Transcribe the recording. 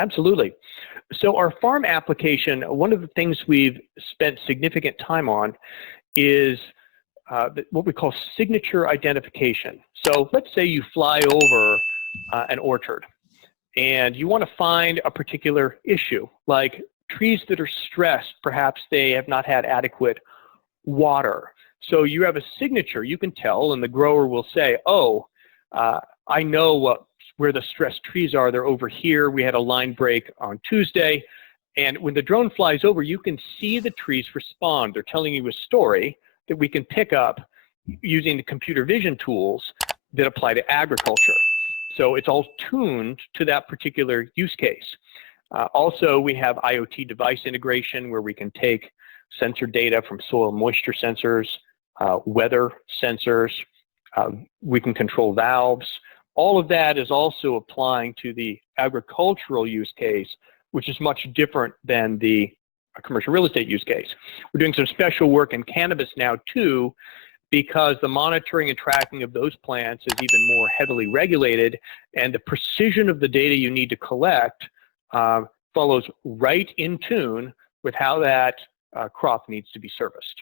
Absolutely. So our farm application, one of the things we've spent significant time on is what we call signature identification. So let's say you fly over an orchard and you want to find a particular issue, like trees that are stressed, perhaps they have not had adequate water. So you have a signature you can tell, and the grower will say, oh, I know where the stressed trees are. They're over here. We had a line break on Tuesday. And when the drone flies over, you can see the trees respond. They're telling you a story that we can pick up using the computer vision tools that apply to agriculture. So it's all tuned to that particular use case. Also, we have IoT device integration where we can take sensor data from soil moisture sensors, weather sensors. We can control valves. All of that is also applying to the agricultural use case, which is much different than the commercial real estate use case. We're doing some special work in cannabis now too, because the monitoring and tracking of those plants is even more heavily regulated, and the precision of the data you need to collect follows right in tune with how that crop needs to be serviced.